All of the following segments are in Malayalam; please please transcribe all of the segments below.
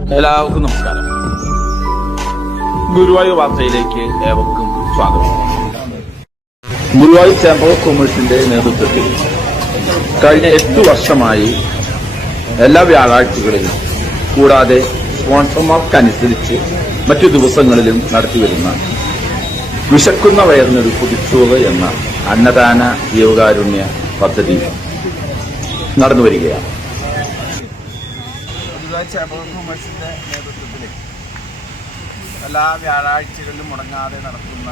എല്ലാവർക്കും നമസ്കാരം. ഗുരുവായൂർ വാർത്തയിലേക്ക് ഏവർക്കും സ്വാഗതം. ഗുരുവായൂർ ചേംബർ ഓഫ് കൊമേഴ്സിന്റെ നേതൃത്വത്തിൽ കഴിഞ്ഞ 8 വർഷമായി എല്ലാ വ്യാഴാഴ്ചകളിലും കൂടാതെ സ്പോൺസർമാർക്കനുസരിച്ച് മറ്റു ദിവസങ്ങളിലും നടത്തിവരുന്ന വിശക്കുന്ന വയറിനൊരു കുതിച്ചോറ് എന്ന അന്നദാന ജീവകാരുണ്യ പദ്ധതി നടന്നുവരികയാണ്. ചേംബർ ഓഫ് കൊമേഴ്സിൻ്റെ നേതൃത്വത്തിൽ എല്ലാ വ്യാഴാഴ്ചകളിലും മുടങ്ങാതെ നടത്തുന്ന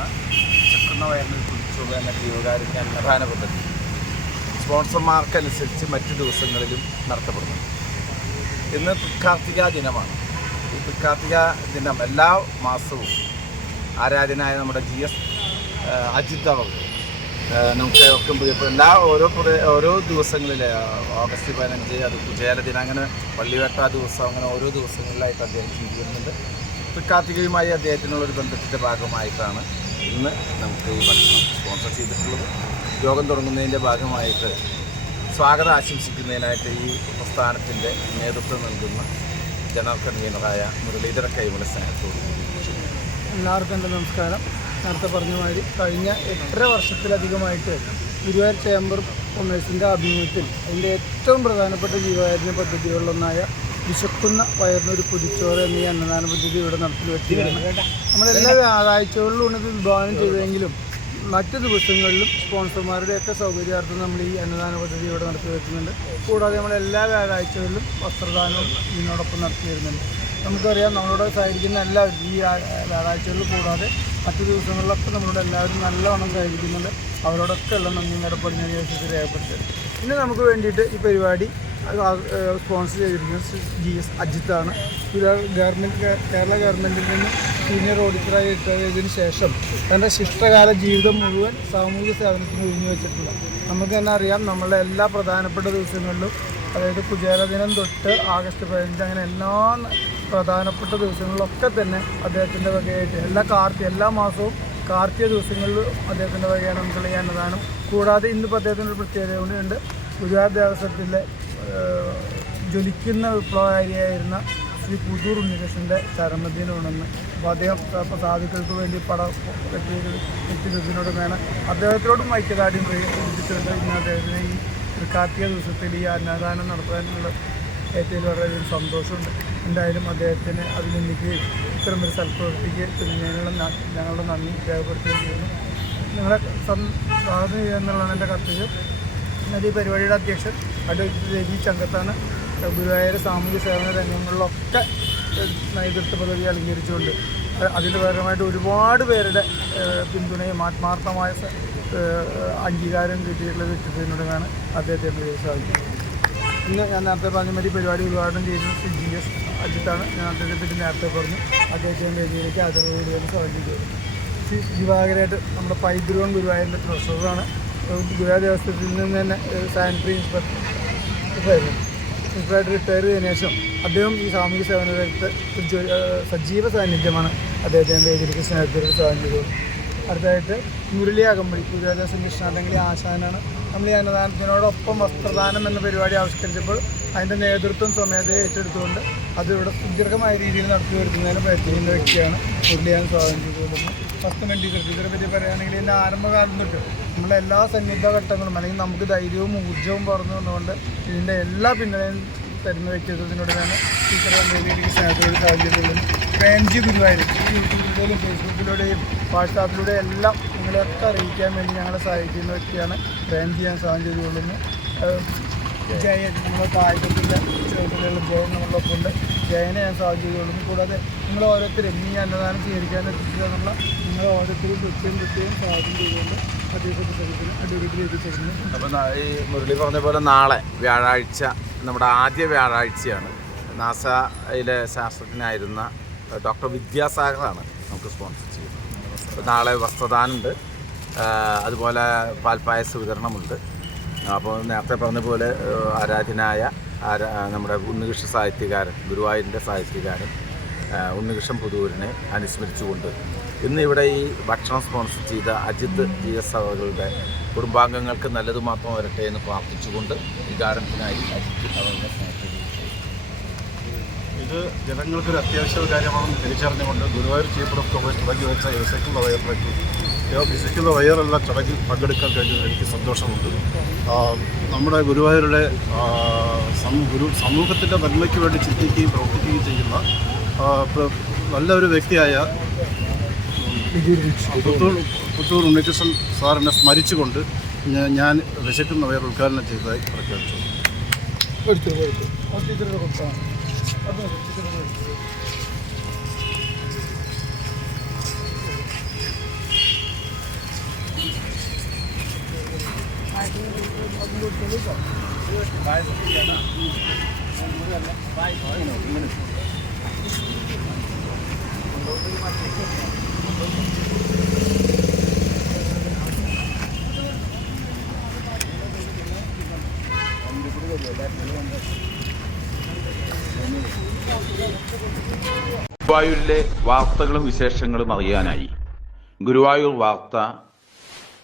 വിശക്കുന്ന വയറിനൊരു കുതിച്ചോറ് എന്ന ജീവകാരുണ്യ അന്നദാന പദ്ധതി സ്പോൺസർമാർക്കനുസരിച്ച് മറ്റു ദിവസങ്ങളിലും നടത്തപ്പെടുന്നു. ഇന്ന് തൃക്കാർത്തിക ദിനമാണ്. ഈ തൃക്കാർത്തിക ദിനം എല്ലാ മാസവും ആരാധനായ നമ്മുടെ GS അജിത് അവർ നമുക്ക് ഓർക്കുമ്പോൾ ഓരോ ദിവസങ്ങളിൽ ഓഗസ്റ്റ് 15 അത് കുചേലദിനം, അങ്ങനെ പള്ളിവേട്ട ദിവസം, അങ്ങനെ ഓരോ ദിവസങ്ങളിലായിട്ട് അദ്ദേഹം ചെയ്തു വരുന്നുണ്ട്. തൃക്കാർത്തികയുമായി അദ്ദേഹത്തിനുള്ളൊരു ബന്ധത്തിൻ്റെ ഭാഗമായിട്ടാണ് ഇന്ന് നമുക്ക് ഈ ഭക്ഷണം സ്പോൺസർ ചെയ്തിട്ടുള്ളത്. യോഗം തുടങ്ങുന്നതിൻ്റെ ഭാഗമായിട്ട് സ്വാഗതം ആശംസിക്കുന്നതിനായിട്ട് ഈ പ്രസ്ഥാനത്തിൻ്റെ നേതൃത്വം നൽകുന്ന ജനറൽ കൺവീനറായ മുരളീധര കൈമള സ്നേഹത്തോട് എല്ലാവർക്കും എൻ്റെ നമസ്കാരം. നേരത്തെ പറഞ്ഞ മാതിരി കഴിഞ്ഞ 8.5 വർഷത്തിലധികമായിട്ട് ഗുരുവായൂർ ചേംബർ കൊമേഴ്സിൻ്റെ ആഭിമുഖ്യത്തിൽ അതിൻ്റെ ഏറ്റവും പ്രധാനപ്പെട്ട ജീവകാരുണ്യ പദ്ധതികളിലൊന്നായ വിശക്കുന്ന വയറിനൊരു കുതിച്ചോറ് എന്നീ അന്നദാന പദ്ധതി ഇവിടെ നടത്തി വെച്ചിരുന്നു. നമ്മളെല്ലാ വ്യാഴാഴ്ചകളിലും ഇത് വിഭാവനം ചെയ്തെങ്കിലും മറ്റു ദിവസങ്ങളിലും സ്പോൺസർമാരുടെയൊക്കെ സൗകര്യാർത്ഥം നമ്മൾ ഈ അന്നദാന പദ്ധതി ഇവിടെ നടത്തി വെക്കുന്നുണ്ട്. കൂടാതെ നമ്മളെല്ലാ വ്യാഴാഴ്ചകളിലും വസ്ത്രദാനവും ഇതിനോടൊപ്പം നടത്തി വരുന്നുണ്ട്. നമുക്കറിയാം, നമ്മളോട് സഹകരിക്കുന്ന എല്ലാവരും ഈ വ്യാഴാഴ്ചകളിൽ കൂടാതെ മറ്റു ദിവസങ്ങളിലൊക്കെ നമ്മളോട് എല്ലാവരും നല്ലവണ്ണം സഹകരിക്കുന്നുണ്ട്. അവരോടൊക്കെ ഉള്ള നന്ദി കടപ്പാട് ഞാൻ ദിവസത്തിൽ രേഖപ്പെടുത്തുന്നത്. ഇന്ന് നമുക്ക് വേണ്ടിയിട്ട് ഈ പരിപാടി സ്പോൺസർ ചെയ്തിരിക്കുന്നത് GS അജിത്താണ്. കേരള ഗവൺമെൻറ്റിൽ നിന്ന് സീനിയർ ഓഡിറ്ററായി റിട്ടയർ ചെയ്തതിന് ശേഷം തൻ്റെ ശിഷ്ടകാല ജീവിതം മുഴുവൻ സാമൂഹിക സേവനത്തിന് ഒഴിഞ്ഞു വെച്ചിട്ടുള്ള, നമുക്ക് തന്നെ അറിയാം, നമ്മളുടെ എല്ലാ പ്രധാനപ്പെട്ട ദിവസങ്ങളിലും, അതായത് കുചേലദിനം തൊട്ട് ആഗസ്റ്റ് 15 അങ്ങനെ എല്ലാ പ്രധാനപ്പെട്ട ദിവസങ്ങളിലൊക്കെ തന്നെ അദ്ദേഹത്തിൻ്റെ വകയായിട്ട് എല്ലാ മാസവും കാർത്തിക ദിവസങ്ങളിലും അദ്ദേഹത്തിൻ്റെ വകയാണ് നമുക്കുള്ള ഈ അന്നദാനം. കൂടാതെ ഇന്നിപ്പോൾ അദ്ദേഹത്തിൻ്റെ ഒരു പ്രത്യേകത ഉണ്ട്. ഗുരുവായൂർ ദേവസ്വത്തിലെ ജ്വലിക്കുന്ന വിപ്ലവകാരിയായിരുന്ന ശ്രീ പുതൂർ ഉണ്ണികൃഷ്ണൻ്റെ ചരമദിനമാണെന്ന്. അപ്പോൾ അദ്ദേഹം ഇപ്പോൾ സാധുക്കൾക്ക് വേണ്ടി പടം വ്യക്തിത്വത്തിനോട് വേണം അദ്ദേഹത്തിനോടും ഐക്യദാർഢ്യം പ്രകടിപ്പിച്ചുകൊണ്ട് ഇന്ന് അദ്ദേഹത്തിന് ഈ കാർത്തിക ദിവസത്തിൽ ഈ അന്നദാനം നടത്താനുള്ള ഏറ്റവും വളരെയധികം സന്തോഷമുണ്ട്. എന്തായാലും അദ്ദേഹത്തിന് അഭിനന്ദിക്കുകയും ഇത്തരമൊരു സൽപ്രവൃത്തിക്ക് ഞങ്ങളുടെ നന്ദി രേഖപ്പെടുത്തുകയും ചെയ്യുന്നു. നിങ്ങളെ സ്വാഗതം ചെയ്യുക എന്നുള്ളതാണ് എൻ്റെ കർത്തവ്യം. എന്നാൽ ഈ പരിപാടിയുടെ അധ്യക്ഷൻ അഡ്വക്കേറ്റ് രജി ചങ്കത്താണ്. ഗുരുവായൂർ സാമൂഹിക സേവന രംഗങ്ങളിലൊക്കെ നേതൃത്വ പദവി അലങ്കരിച്ചുകൊണ്ട് അതിൻ്റെ ഭാഗമായിട്ട് ഒരുപാട് പേരുടെ പിന്തുണയും ആത്മാർത്ഥമായ അംഗീകാരം കിട്ടിയിട്ടുള്ള വ്യക്തിത്വത്തിനോടാണ് അദ്ദേഹത്തെ സാധിക്കുന്നത്. ഇന്ന് ഞാൻ നേരത്തെ പറഞ്ഞ മാതിരി പരിപാടി ഉദ്ഘാടനം ചെയ്യുന്നത് GS അജിത്താണ്. ഞാൻ അദ്ദേഹത്തെപ്പറ്റി നേരത്തെ പറഞ്ഞു. അദ്ദേഹത്തിൻ്റെ വേദിയിലേക്ക് ആദരവോട് തന്നെ സ്വാഗതം ചെയ്തു. ദിവാകരായിട്ട് നമ്മുടെ പൈതൃകം ഗുരുവായൂരിൻ്റെ ട്രഷററാണ്. ഗുരുവായൂർ ദേവസ്വത്തിൽ നിന്ന് തന്നെ സാനിറ്ററി ഇൻസ്പെക്ടറായിട്ട് റിട്ടയർ ചെയ്തതിനു ശേഷം അദ്ദേഹം ഈ സാമൂഹിക സേവന രംഗത്ത് സജീവ സാന്നിധ്യമാണ്. അദ്ദേഹത്തിൻ്റെ വേദിയിലേക്ക് സ്നേഹത്തോട് സ്വാഗതം ചെയ്തത്. അടുത്തതായിട്ട് മുരളി അകമ്പടി ഗുരുവായൂർ ദേവസ്വം കൃഷ്ണ അല്ലെങ്കിൽ ആശാനാണ്. നമ്മൾ ഈ അന്നദാനത്തിനോടൊപ്പം വസ്ത്രദാനം എന്ന പരിപാടി ആവിഷ്കരിച്ചപ്പോൾ അതിൻ്റെ നേതൃത്വം സ്വമേധയെ ഏറ്റെടുത്തുകൊണ്ട് അതിവിടെ സുദീർഘമായ രീതിയിൽ നടത്തി വരുത്തുന്നതിന് പ്രയത്നിക്കുന്ന വ്യക്തിയാണ് മുരളിയാണ് സ്വാഗതം ചെയ്തുകൊണ്ടിരുന്നത്. ഫസ്റ്റ് ടീച്ചറെ പറ്റി പറയുകയാണെങ്കിൽ ഇതിൻ്റെ ആരംഭകാലം തൊട്ട് നമ്മളെ എല്ലാ സന്നിഗ്ധ ഘട്ടങ്ങളും അല്ലെങ്കിൽ നമുക്ക് ധൈര്യവും ഊർജ്ജവും പറഞ്ഞു വന്നുകൊണ്ട് ഇതിൻ്റെ എല്ലാ പിന്തുണയും തരുന്ന വ്യക്തിത്വത്തിനോടാണ് ടീച്ചറെ വേദിയിലേക്ക് സ്നേഹത്തോട് സാഹചര്യത്തിലും പ്രേംജി ഗുരുവായൂർ യൂട്യൂബിലൂടെയും ഫേസ്ബുക്കിലൂടെയും വാട്സാപ്പിലൂടെയും എല്ലാം നിങ്ങളെയൊക്കെ അറിയിക്കാൻ വേണ്ടി ഞങ്ങളെ സഹായിക്കുന്ന വ്യക്തിയാണ് പ്രേംജി. ഞാൻ സ്വാഗതം ചെയ്തുകൊള്ളുന്നു. ജയൻ നമ്മുടെ കായികത്തിൻ്റെ ചേർത്തിലുള്ള ജയൻ നമ്മളൊപ്പം ഉണ്ട്. ജയനെ ഞാൻ സ്വാഗതം ചെയ്തുകൊള്ളുന്നു. കൂടാതെ നിങ്ങൾ ഓരോരുത്തരും ഈ അന്നദാനം സ്വീകരിക്കാൻ എത്തിച്ചതെന്നുള്ള നിങ്ങൾ ഓരോരുത്തരും കൃത്യം സ്വാഗതം ചെയ്തുകൊണ്ട് അദ്ദേഹത്തെ ശ്രമിക്കുന്നു. അടിപൊളി എത്തിച്ചേരുന്നു. അപ്പം ഈ മുരളി പറഞ്ഞ പോലെ നാളെ വ്യാഴാഴ്ച നമ്മുടെ ആദ്യ വ്യാഴാഴ്ചയാണ്. നാസയിലെ ശാസ്ത്രജ്ഞനായിരുന്ന ഡോക്ടർ വിദ്യാസാഗറാണ് നമുക്ക് സ്പോൺസർ ചെയ്യുന്നത്. അപ്പോൾ നാളെ വസ്ത്രദാനമുണ്ട്, അതുപോലെ പാൽപ്പായസ വിതരണമുണ്ട്. അപ്പോൾ നേരത്തെ പറഞ്ഞ പോലെ ആരാധ്യനായ നമ്മുടെ ഉണ്ണികൃഷ്ണ സാഹിത്യകാരൻ, ഗുരുവായൂരിൻ്റെ സാഹിത്യകാരൻ ഉണ്ണികൃഷ്ണൻ പുതൂരിനെ അനുസ്മരിച്ചുകൊണ്ട് ഇന്ന് ഇവിടെ ഈ ഭക്ഷണം സ്പോൺസർ ചെയ്ത അജിത് GS അവരുടെ കുടുംബാംഗങ്ങൾക്ക് നല്ലത് മാത്രം വരട്ടെ എന്ന് പ്രാർത്ഥിച്ചുകൊണ്ട് ഈ ഗാനത്തിനായി അജിത് അവരുടെ ഇത് ജനങ്ങൾക്കൊരു അത്യാവശ്യ കാര്യമാണെന്ന് തിരിച്ചറിഞ്ഞുകൊണ്ട് ഗുരുവായൂർ ചേംബർ ഓഫ് കൊമേഴ്സ് തുടങ്ങി വെച്ച വികസിക്കുന്ന വയറിലേക്ക് വികസിക്കുന്ന വയറുള്ള ചടങ്ങിൽ പങ്കെടുക്കാൻ കഴിഞ്ഞതിൽ എനിക്ക് സന്തോഷമുണ്ട്. നമ്മുടെ ഗുരുവായൂരുടെ സമൂഹത്തിൻ്റെ നന്മയ്ക്ക് വേണ്ടി ചിന്തിക്കുകയും പ്രവർത്തിക്കുകയും ചെയ്യുന്ന നല്ലൊരു വ്യക്തിയായ പുത്തൂർ ഉണ്ണികൃഷ്ണൻ സാറിനെ സ്മരിച്ചുകൊണ്ട് ഞാൻ വിശക്കുന്ന വയർ ഉദ്ഘാടനം ചെയ്തതായി പ്രഖ്യാപിച്ചു. ഗുരുവായൂരിലെ വാർത്തകളും വിശേഷങ്ങളും അറിയാനായി ഗുരുവായൂർ വാർത്ത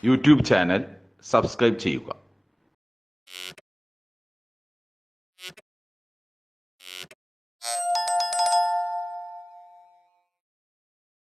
യൂട്യൂബ് ചാനൽ സബ്സ്ക്രൈബ് ചെയ്യുക.